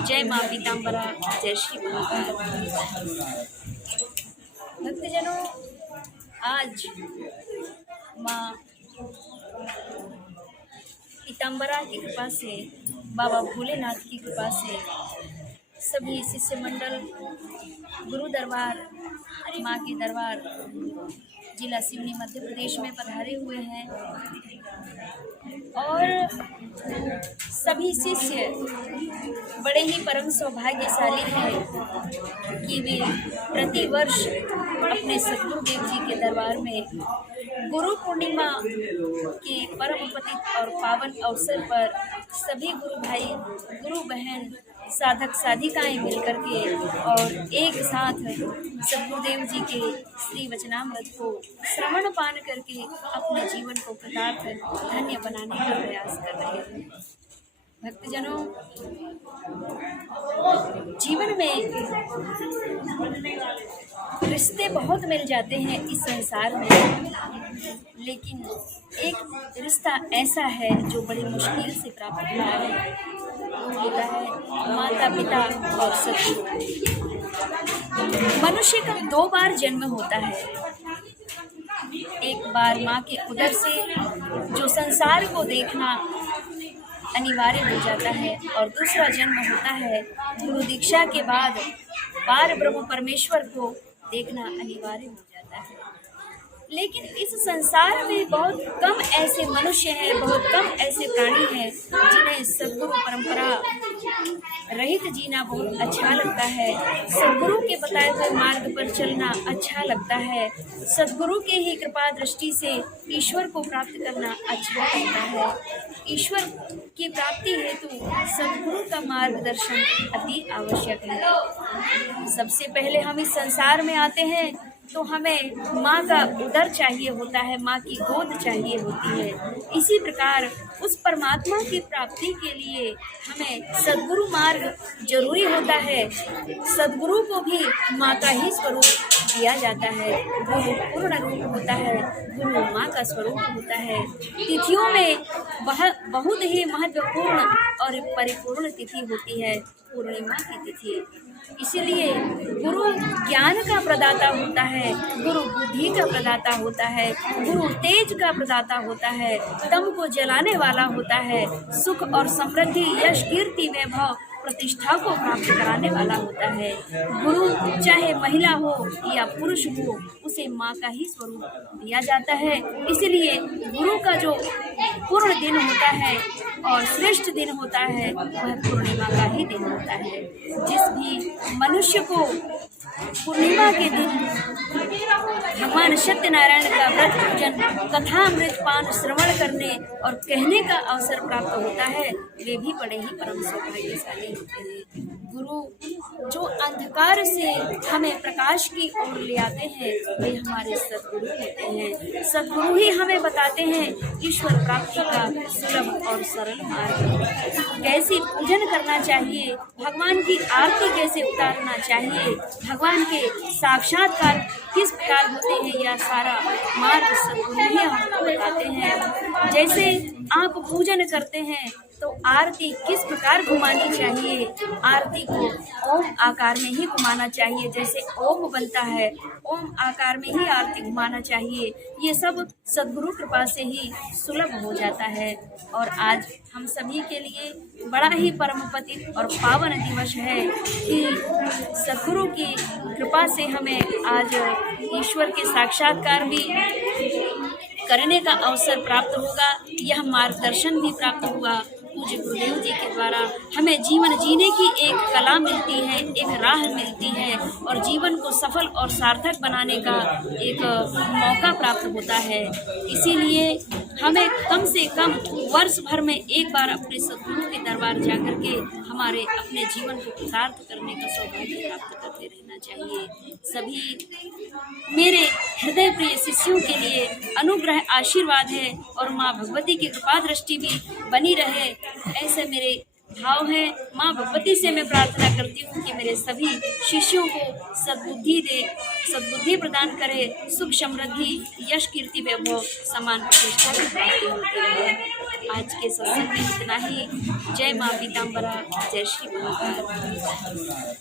जय माँ पीताम्बरा, जय श्री महाकाल। भक्तजनों, आज माँ पीताम्बरा की कृपा से, बाबा भोलेनाथ की कृपा से सभी शिष्य मंडल गुरु दरबार, माँ के दरबार जिला सिवनी मध्य प्रदेश में पधारे हुए हैं और सभी शिष्य बड़े ही परम सौभाग्यशाली हैं कि वे प्रतिवर्ष अपने सद्गुरुदेव जी के दरबार में गुरु पूर्णिमा के परम पतित और पावन अवसर पर सभी गुरु भाई, गुरु बहन, साधक साधिकाएं मिलकर के और एक साथ सद्गुरुदेव जी के श्री वचनामृत को श्रवण पान करके अपने जीवन को कृतार्थ धन्य बनाने का प्रयास कर रहे हैं। भक्तजनों, जीवन में रिश्ते बहुत मिल जाते हैं इस संसार में, लेकिन एक रिश्ता ऐसा है जो बड़ी मुश्किल से प्राप्त होता है माता पिता और सद्गुरु। मनुष्य का 2 बार जन्म होता है, एक बार माँ के उदर से जो संसार को देखना अनिवार्य हो जाता है और दूसरा जन्म होता है गुरु दीक्षा के बाद पार ब्रह्म परमेश्वर को देखना अनिवार्य हो जाता है। लेकिन इस संसार में बहुत कम ऐसे मनुष्य हैं, बहुत कम ऐसे प्राणी हैं जिन्हें सद्गुरु परंपरा रहित जीना बहुत अच्छा लगता है, सद्गुरु के बताए हुए मार्ग पर चलना अच्छा लगता है, सद्गुरु के ही कृपा दृष्टि से ईश्वर को प्राप्त करना अच्छा लगता है। ईश्वर की प्राप्ति हेतु सद्गुरु का मार्गदर्शन अति आवश्यक है। सबसे पहले हम इस संसार में आते हैं तो हमें माँ का उदर चाहिए होता है, माँ की गोद चाहिए होती है। इसी प्रकार उस परमात्मा की प्राप्ति के लिए हमें सद्गुरु मार्ग जरूरी होता है। सद्गुरु को भी माँ का ही स्वरूप दिया जाता है। गुरु पूर्ण रूप होता है, गुरु माँ का स्वरूप होता है। तिथियों में बहुत ही महत्वपूर्ण और परिपूर्ण तिथि होती है पूर्णिमा की तिथि। इसीलिए गुरु ज्ञान का प्रदाता होता है, गुरु बुद्धि का प्रदाता होता है, गुरु तेज का प्रदाता होता है, तम को जलाने वाला होता है, सुख और समृद्धि, यश, कीर्ति, वैभव, प्रतिष्ठा को प्राप्त कराने वाला होता है। गुरु चाहे महिला हो या पुरुष हो, उसे माँ का ही स्वरूप दिया जाता है। इसलिए गुरु का जो पूर्ण दिन होता है और श्रेष्ठ दिन होता है वह पूर्णिमा का ही दिन होता है। जिस भी मनुष्य को पूर्णिमा के दिन भगवान सत्यनारायण का व्रत पूजन, कथा अमृत पान श्रवण करने और कहने का अवसर प्राप्त होता है, वे भी बड़े ही परम सौभाग्यशाली होते हैं। गुरु जो अंधकार से हमें प्रकाश की ओर ले आते हैं वे हमारे सद्गुरु होते हैं। सद्गुरु ही हमें बताते हैं ईश्वर प्राप्ति का सुलभ और सरल मार्ग, कैसे पूजन करना चाहिए, भगवान की आरती कैसे उतारना चाहिए, भगवान के साक्षात्कार किस प्रकार होते हैं, यह सारा मार्ग सद्गुरु ही हमको बताते हैं। जैसे आप पूजन करते हैं तो आरती किस प्रकार घुमानी चाहिए, आरती को ओम आकार में ही घुमाना चाहिए, जैसे ओम बनता है ओम आकार में ही आरती घुमाना चाहिए। ये सब सद्गुरु कृपा से ही सुलभ हो जाता है। और आज हम सभी के लिए बड़ा ही परम पतित और पावन दिवस है कि सद्गुरु की कृपा से हमें आज ईश्वर के साक्षात्कार भी करने का अवसर प्राप्त होगा। यह मार्गदर्शन भी प्राप्त हुआ पूज्य गुरुदेव जी के द्वारा। हमें जीवन जीने की एक कला मिलती है, एक राह मिलती है और जीवन को सफल और सार्थक बनाने का एक मौका प्राप्त होता है। इसीलिए हमें कम से कम वर्ष भर में एक बार अपने सद्गुरु के दरबार जाकर के हमारे अपने जीवन को कृतार्थ करने का सौभाग्य प्राप्त करते रहना चाहिए। सभी मेरे हृदय प्रिय शिष्यों के लिए अनुग्रह आशीर्वाद है और माँ भगवती की कृपा दृष्टि भी बनी रहे, ऐसे मेरे भाव है। माँ भगवती से मैं प्रार्थना करती हूँ कि मेरे सभी शिष्यों को सद्बुद्धि दे, सद्बुद्धि प्रदान करे, सुख समृद्धि यश कीर्ति वैभव समान प्रतिष्ठा की प्राप्ति होती रहे। आज के सत्संग में इतना ही। जय माँ पीताम्बरा, जय श्री महाकाल।